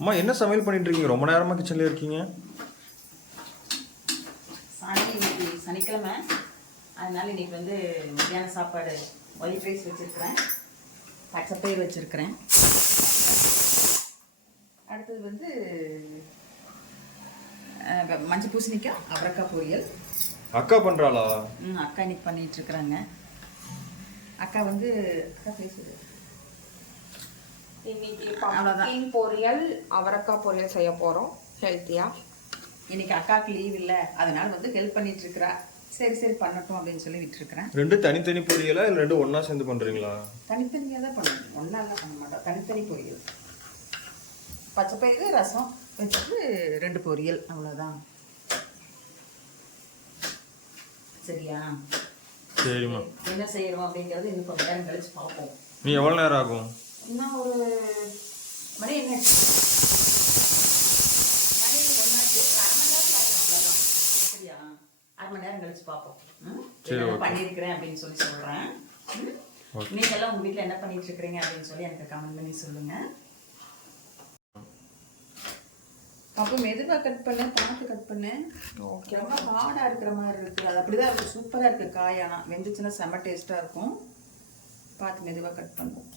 அம்மா என்ன சமையல் பண்ணிட்டு இருக்கீங்க? ரொம்ப நேரமா கிச்சன்ல இருக்கீங்க. இன்னைக்கு சனிக்கிழமை, அதனால இன்னைக்கு வந்து மத்தியான சாப்பாடு ஒயிட் ரைஸ் வச்சுருக்கிறேன், பச்சைப்பயிர் வச்சுருக்கிறேன். அடுத்தது வந்து மஞ்சள் பூசணிக்காய் அவரைக்காய் பொரியல். அக்கா பண்றாளா? அக்கா இன்னைக்கு பண்ணிட்டு இருக்கிறாங்க. அக்கா வந்து அக்கா பேசுது. இன்னைக்கு பம்கின் பொரியல் அவரைக்காய் பொரியல் செய்ய போகிறோம் ஹெல்த்தியாக. இன்னைக்கு அக்காவுக்கு லீவ் இல்லை, அதனால வந்து ஹெல்ப் பண்ணிட்டு இருக்கிறா. சரி சரி பண்ணட்டும் அப்படின்னு சொல்லி விட்டுருக்கிறேன். ரெண்டு தனித்தனி பொரியலா இல்லை ரெண்டு ஒன்றா சேர்ந்து பண்ணுறீங்களா? தனித்தனியாக தான் பண்ணணும், ஒன்றாலாம் பண்ண மாட்டோம். தனித்தனி பொரியல், பச்சைப்பயிறு ரசம் வச்சுட்டு 2 பொரியல், அவ்வளோதான். சரியா? சரிம்மா. என்ன செய்யறோம் அப்படிங்கிறது இன்னும் கொஞ்சம் நேரம் கழிச்சு பார்ப்போம். நீ எவ்வளோ நேரம் ஆகும்? இன்னும் ஒரு மணி என்ன, மணி 1 அரை மணி நேரத்தில் ஆகும், அவ்வளோதான். சரியா? அரை மணி நேரம் கழிச்சு பார்ப்போம். பண்ணியிருக்கிறேன் அப்படின்னு சொல்லி சொல்கிறேன். நீங்கள்லாம் உங்கள் வீட்டில் என்ன பண்ணிட்டு இருக்கிறீங்க அப்படின்னு சொல்லி எனக்கு கமெண்ட் பண்ணி சொல்லுங்க. அப்போ மெதுவாக கட் பண்ணேன், பார்த்து கட் பண்ணேன். ஓகே, ரொம்ப ஹார்டாக இருக்கிற மாதிரி இருக்குது. அது அப்படி தான் இருக்குது. சூப்பராக இருக்குது காய். ஆனால் வெந்துச்சுன்னா செம்ம டேஸ்ட்டாக இருக்கும். பார்த்து மெதுவாக கட் பண்ணுவோம்.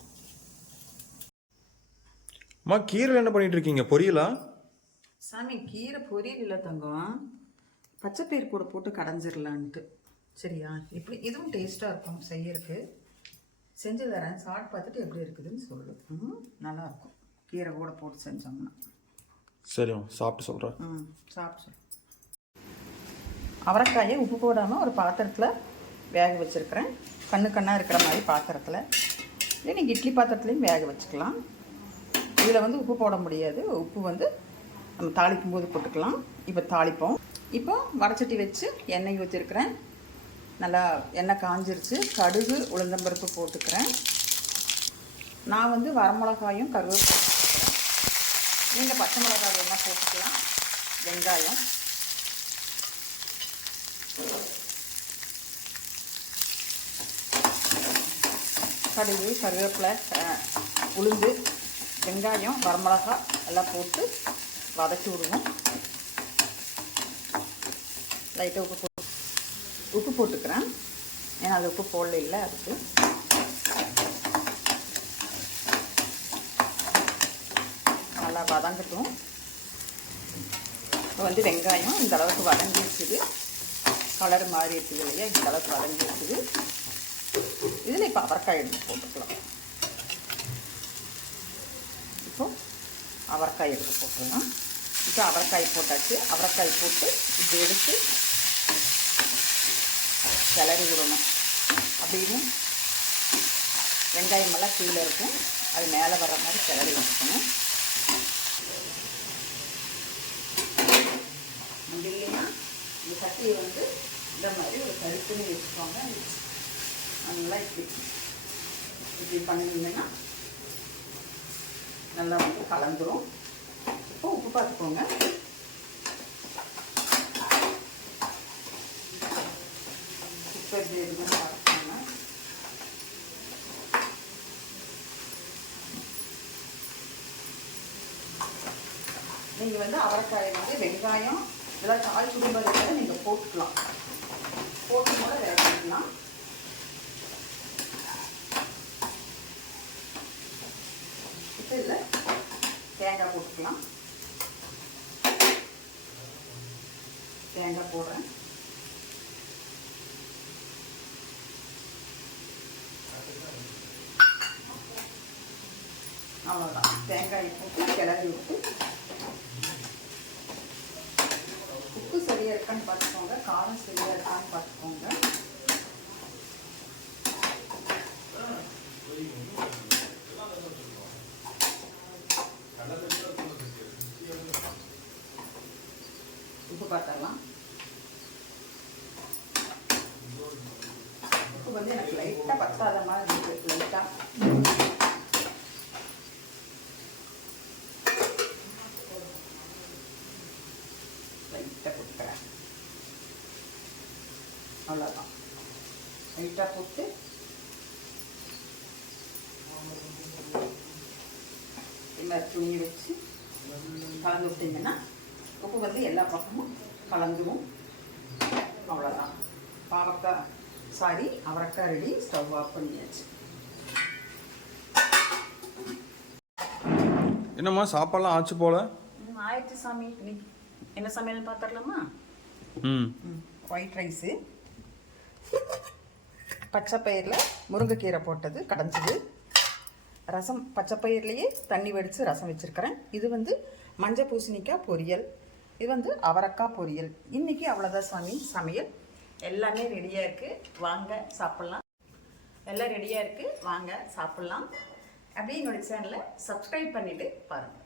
அம்மா கீரை என்ன பண்ணிட்டு இருக்கீங்க? பொரியலா? சாமி, கீரை பொரியல் இல்லை தங்கம், பச்சைப்பயிர் கூட போட்டு கடைஞ்சிடலான்ட்டு. சரியா? இப்படி இதுவும் டேஸ்ட்டாக இருக்கும் செய்யறதுக்கு. செஞ்சு தரேன், சாப்பிட்டு பார்த்துட்டு எப்படி இருக்குதுன்னு சொல்லு. நல்லாயிருக்கும் கீரை கூட போட்டு செஞ்சோம்னா. சரிம்மா, சாப்பிட்டு சொல்கிறேன். சாப்பிட்டு சொல். அவரைக்காயை உப்பு போடாமல் ஒரு பாத்திரத்தில் வேக வச்சுருக்கிறேன். கண்ணாக இருக்கிற மாதிரி பாத்திரத்தில். இல்லை நீங்கள் இட்லி பாத்திரத்துலேயும் வேக வச்சுக்கலாம். இதில் வந்து உப்பு போட முடியாது. உப்பு வந்து நம்ம தாளிக்கும் போது போட்டுக்கலாம். இப்போ தாளிப்போம். இப்போ வடச்சட்டி வச்சு எண்ணெய் ஊற்றிருக்கிறேன். நல்லா எண்ணெய் காஞ்சிருச்சு. கடுகு உளுந்தம்பருப்பு போட்டுக்கிறேன். நான் வந்து வரமிளகாயும் கருவேப்பிலை, நீங்கள் பச்சை மிளகாய் வேணால் போட்டுக்கலாம். வெங்காயம், கடுகு, கருவேப்பிலை, உளுந்து, வெங்காயம், வரமிளகாய் எல்லாம் போட்டு வதக்கி விடுவோம். லைட்டாக உப்பு போட்டுக்கிறேன். ஏன்னா அது உப்பு போடல இல்லை, அதுக்கு நல்லா வதங்கட்டும். இப்போ வந்து வெங்காயம் இந்த அளவுக்கு வதங்கி இருக்குது. கலர் மாறி இருக்குது இல்லையா? இந்த அளவுக்கு வதங்கி இருக்குது. இதில் இப்போ அவரைக்காய் எடுத்து போட்டுக்கலாம். இப்போ அவரைக்காய் எடுத்து போட்டுக்கலாம். இப்போ அவரைக்காய் போட்டாச்சு. அவரைக்காய் போட்டு இப்படி எடுத்து கிளறி விடணும். அப்படின்னு வெங்காயமெல்லாம் கீழே இருக்கும், அது மேலே வர்ற மாதிரி கிளறி வச்சுக்கணும். இல்லைன்னா இந்த சட்டியை வந்து இந்த மாதிரி ஒரு கருத்துன்னு வச்சுக்கோங்க. நல்லா இப்படி பண்ணிங்கன்னா நல்லா வந்து கலந்துரும். இப்போ உப்பு பார்த்துக்கோங்க. உப்பு எப்படி இருக்குன்னு பார்த்துக்கோங்க. நீங்கள் வந்து அவரைக்காயை வந்து வெங்காயம் இதெல்லாம் காய் சுடும்போது நீங்கள் போட்டுக்கலாம். போட்டு கூட விளக்கிக்கலாம். இப்போ இதில் தேங்காய் போட்டுக்கலாம். தேங்காய் போடுறேன். அவ்வளோதான். தேங்காயை போட்டு கிளறி விட்டு உப்பு சரியாக இருக்கான்னு பார்த்துக்கோங்க, காரம் சரியாக இருக்கான்னு பார்த்துக்கோங்க. உப்பு பார்த்துடலாம். உப்பு வந்து எனக்கு லைட்டாக பத்தாத மாதிரி இருக்குது. லைட்டாக போட்டுக்கிறேன். அவ்வளோதான். லைட்டாக போட்டு இது மாதிரி துணி வச்சு கலந்து விட்டிங்கன்னா உப்பு வந்து எல்லா பக்கமும் கலந்துடும். அவ்வளோதான். அவரைக்காய் ரெடி. ஸ்டவ் ஆஃப் பண்ணியாச்சு. என்னம்மா சாப்பாடுலாம் ஆச்சு போல? ஆயிடுச்சு சாமி. இன்னைக்கு என்ன சமையல் பார்த்துடலாமா? ம். ஒயிட் ரைஸு, பச்சைப்பயிரில் முருங்கைக்கீரை போட்டது கடைஞ்சது, ரசம் பச்சைப்பயிர்லேயே தண்ணி வடித்து ரசம் வச்சுருக்கிறேன். இது வந்து மஞ்சள் பூசணிக்காய் பொரியல், இது வந்து அவரைக்காய் பொரியல். இன்றைக்கி அவ்வளோதான் சாமி சமையல். எல்லாமே ரெடியாக இருக்குது, வாங்க சாப்பிட்லாம். எல்லாம் ரெடியாக இருக்குது, வாங்க சாப்பிட்லாம். அப்படியே என்னோடய சேனலை சப்ஸ்கிரைப் பண்ணிவிட்டு பாருங்கள்.